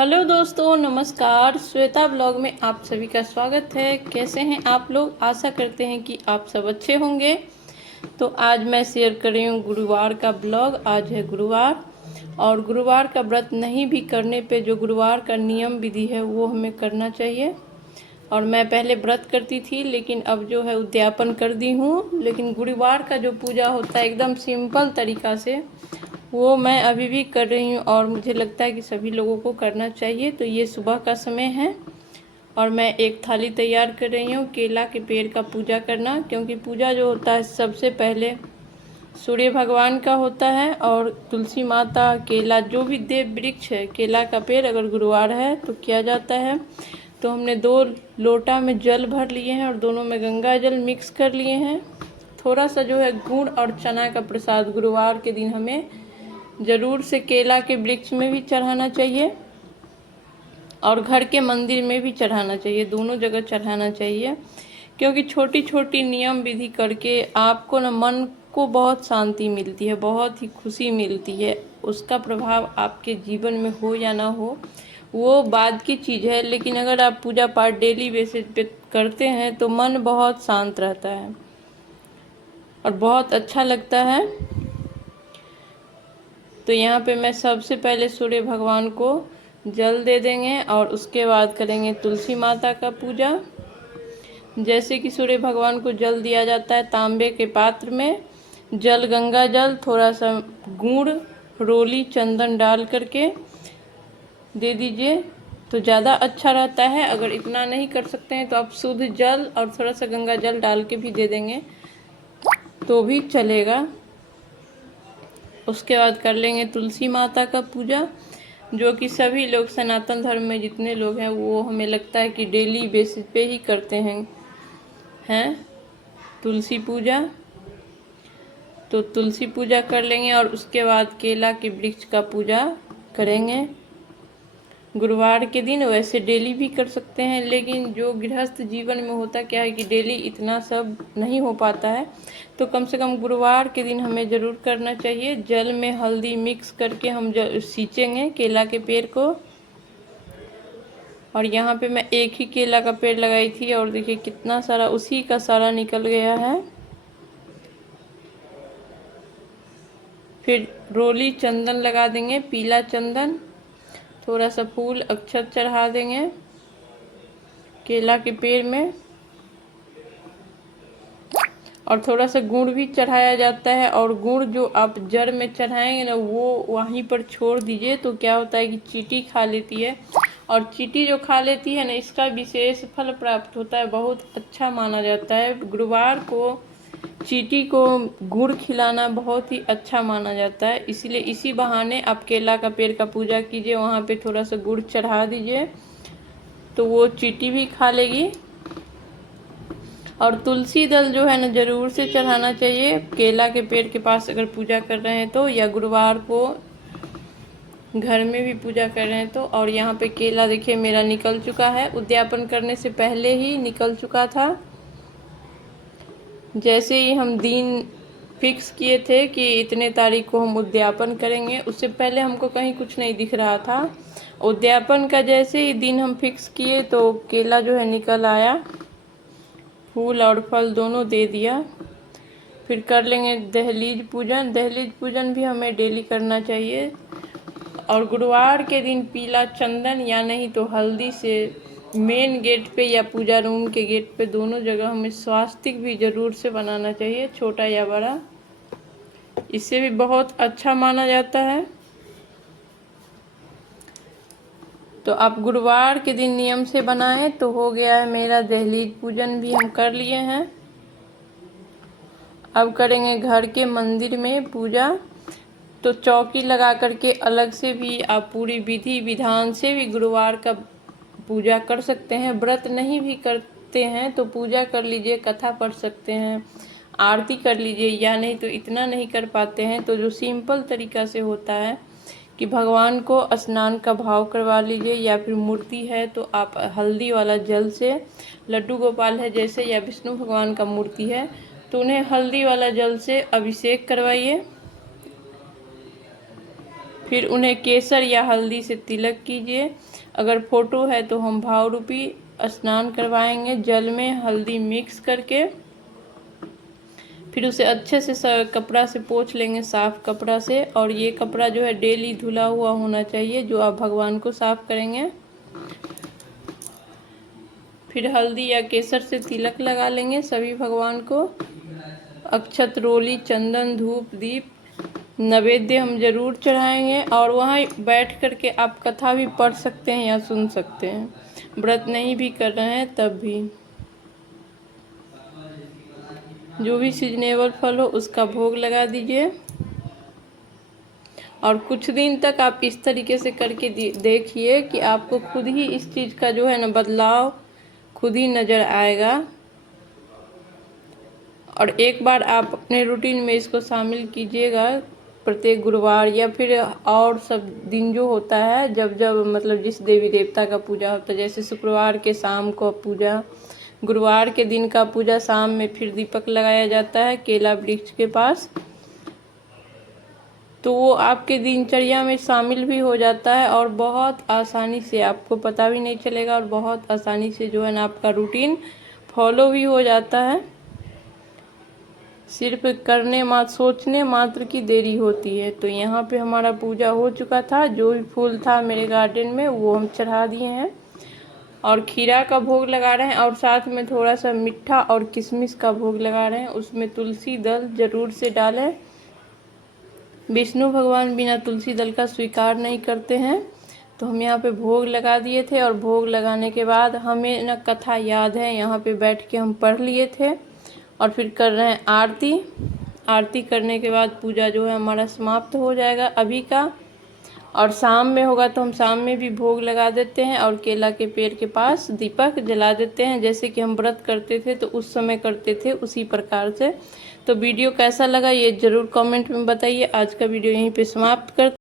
Hello दोस्तों, नमस्कार। Shweta blog में आप सभी का स्वागत है। कैसे हैं आप लोग? आशा करते हैं कि आप सब अच्छे होंगे। तो आज मैं शेयर कर रही हूँ गुरुवार का ब्लॉग। आज है गुरुवार और गुरुवार का व्रत नहीं भी करने पे जो गुरुवार का नियम विधि है वो हमें करना चाहिए। और मैं पहले व्रत करती थी लेकिन अब जो है उद्यापन कर दी हूँ। लेकिन गुरुवार का जो पूजा होता है एकदम सिंपल तरीक़ा से, वो मैं अभी भी कर रही हूँ और मुझे लगता है कि सभी लोगों को करना चाहिए। तो ये सुबह का समय है और मैं एक थाली तैयार कर रही हूँ केला के पेड़ का पूजा करना, क्योंकि पूजा जो होता है सबसे पहले सूर्य भगवान का होता है और तुलसी माता, केला, जो भी देव वृक्ष है, केला का पेड़ अगर गुरुवार है तो किया जाता है। तो हमने 2 लोटा में जल भर लिए हैं और दोनों में गंगा जल मिक्स कर लिए हैं। थोड़ा सा जो है गुड़ और चना का प्रसाद गुरुवार के दिन हमें ज़रूर से केला के वृक्ष में भी चढ़ाना चाहिए और घर के मंदिर में भी चढ़ाना चाहिए, दोनों जगह चढ़ाना चाहिए। क्योंकि छोटी छोटी नियम विधि करके आपको न मन को बहुत शांति मिलती है, बहुत ही खुशी मिलती है। उसका प्रभाव आपके जीवन में हो या ना हो वो बाद की चीज़ है, लेकिन अगर आप पूजा पाठ डेली बेसिस पे करते हैं तो मन बहुत शांत रहता है और बहुत अच्छा लगता है। तो यहाँ पे मैं सबसे पहले सूर्य भगवान को जल दे देंगे और उसके बाद करेंगे तुलसी माता का पूजा। जैसे कि सूर्य भगवान को जल दिया जाता है तांबे के पात्र में, जल गंगा जल, थोड़ा सा गुड़, रोली, चंदन डाल करके दे दीजिए तो ज़्यादा अच्छा रहता है। अगर इतना नहीं कर सकते हैं तो आप शुद्ध जल और थोड़ा सा गंगा जल डाल के भी दे देंगे तो भी चलेगा। उसके बाद कर लेंगे तुलसी माता का पूजा, जो कि सभी लोग सनातन धर्म में जितने लोग हैं वो हमें लगता है कि डेली बेसिस पे ही करते हैं तुलसी पूजा। तो तुलसी पूजा कर लेंगे और उसके बाद केला के वृक्ष का पूजा करेंगे गुरुवार के दिन। वैसे डेली भी कर सकते हैं, लेकिन जो गृहस्थ जीवन में होता क्या है कि डेली इतना सब नहीं हो पाता है, तो कम से कम गुरुवार के दिन हमें ज़रूर करना चाहिए। जल में हल्दी मिक्स करके हम सींचेंगे केला के पेड़ को। और यहाँ पे मैं एक ही केला का पेड़ लगाई थी और देखिए कितना सारा उसी का सारा निकल गया है। फिर रोली चंदन लगा देंगे, पीला चंदन, थोड़ा सा फूल अक्षत चढ़ा देंगे केला के पेड़ में और थोड़ा सा गुड़ भी चढ़ाया जाता है। और गुड़ जो आप जड़ में चढ़ाएंगे ना वो वहीं पर छोड़ दीजिए, तो क्या होता है कि चींटी खा लेती है और चींटी जो खा लेती है ना इसका विशेष फल प्राप्त होता है, बहुत अच्छा माना जाता है। गुरुवार को चींटी को गुड़ खिलाना बहुत ही अच्छा माना जाता है, इसीलिए इसी बहाने आप केला का पेड़ का पूजा कीजिए, वहाँ पे थोड़ा सा गुड़ चढ़ा दीजिए तो वो चींटी भी खा लेगी। और तुलसी दल जो है ना ज़रूर से चढ़ाना चाहिए केला के पेड़ के पास अगर पूजा कर रहे हैं तो, या गुरुवार को घर में भी पूजा कर रहे हैं तो। और यहाँ पे केला देखिए मेरा निकल चुका है, उद्यापन करने से पहले ही निकल चुका था। जैसे ही हम दिन फिक्स किए थे कि इतने तारीख को हम उद्यापन करेंगे, उससे पहले हमको कहीं कुछ नहीं दिख रहा था। उद्यापन का जैसे ही दिन हम फिक्स किए तो केला जो है निकल आया, फूल और फल दोनों दे दिया। फिर कर लेंगे दहलीज पूजन। दहलीज पूजन भी हमें डेली करना चाहिए और गुरुवार के दिन पीला चंदन या नहीं तो हल्दी से मेन गेट पे या पूजा रूम के गेट पे दोनों जगह हमें स्वास्तिक भी ज़रूर से बनाना चाहिए, छोटा या बड़ा। इससे भी बहुत अच्छा माना जाता है। तो आप गुरुवार के दिन नियम से बनाएं तो हो गया है मेरा दहलीज पूजन भी हम कर लिए हैं। अब करेंगे घर के मंदिर में पूजा। तो चौकी लगा करके अलग से भी आप पूरी विधि विधान से भी गुरुवार का पूजा कर सकते हैं। व्रत नहीं भी करते हैं तो पूजा कर लीजिए, कथा पढ़ सकते हैं, आरती कर लीजिए, या नहीं तो इतना नहीं कर पाते हैं तो जो सिंपल तरीका से होता है कि भगवान को स्नान का भाव करवा लीजिए, या फिर मूर्ति है तो आप हल्दी वाला जल से, लड्डू गोपाल है जैसे या विष्णु भगवान का मूर्ति है तो उन्हें हल्दी वाला जल से अभिषेक करवाइए। फिर उन्हें केसर या हल्दी से तिलक कीजिए। अगर फोटो है तो हम भाव रूपी स्नान करवाएंगे जल में हल्दी मिक्स करके। फिर उसे अच्छे से कपड़ा से पोंछ लेंगे, साफ कपड़ा से। और ये कपड़ा जो है डेली धुला हुआ होना चाहिए जो आप भगवान को साफ करेंगे। फिर हल्दी या केसर से तिलक लगा लेंगे सभी भगवान को। अक्षत, रोली, चंदन, धूप, दीप, नैवेद्य हम जरूर चढ़ाएंगे। और वहाँ बैठ कर के आप कथा भी पढ़ सकते हैं या सुन सकते हैं, व्रत नहीं भी कर रहे हैं तब भी। जो भी सीजनेबल फल हो उसका भोग लगा दीजिए। और कुछ दिन तक आप इस तरीके से करके देखिए कि आपको खुद ही इस चीज़ का जो है ना बदलाव खुद ही नज़र आएगा। और एक बार आप अपने रूटीन में इसको शामिल कीजिएगा प्रत्येक गुरुवार या फिर और सब दिन जो होता है, जब जब मतलब जिस देवी देवता का पूजा होता है, जैसे शुक्रवार के शाम को पूजा, गुरुवार के दिन का पूजा शाम में फिर दीपक लगाया जाता है केला वृक्ष के पास, तो वो आपके दिनचर्या में शामिल भी हो जाता है। और बहुत आसानी से आपको पता भी नहीं चलेगा और बहुत आसानी से जो है ना आपका रूटीन फॉलो भी हो जाता है। सिर्फ करने मात्र सोचने मात्र की देरी होती है। तो यहाँ पे हमारा पूजा हो चुका था। जो भी फूल था मेरे गार्डन में वो हम चढ़ा दिए हैं और खीरा का भोग लगा रहे हैं और साथ में थोड़ा सा मिठा और किशमिश का भोग लगा रहे हैं। उसमें तुलसी दल जरूर से डालें। विष्णु भगवान बिना तुलसी दल का स्वीकार नहीं करते हैं। तो हम यहाँ पे भोग लगा दिए थे और भोग लगाने के बाद हमें ना कथा याद है, यहाँ पे बैठ के हम पढ़ लिए थे। और फिर कर रहे हैं आरती। आरती करने के बाद पूजा जो है हमारा समाप्त हो जाएगा अभी का। और शाम में होगा तो हम शाम में भी भोग लगा देते हैं और केला के पेड़ के पास दीपक जला देते हैं, जैसे कि हम व्रत करते थे तो उस समय करते थे उसी प्रकार से। तो वीडियो कैसा लगा ये ज़रूर कमेंट में बताइए। आज का वीडियो यहीं पे समाप्त कर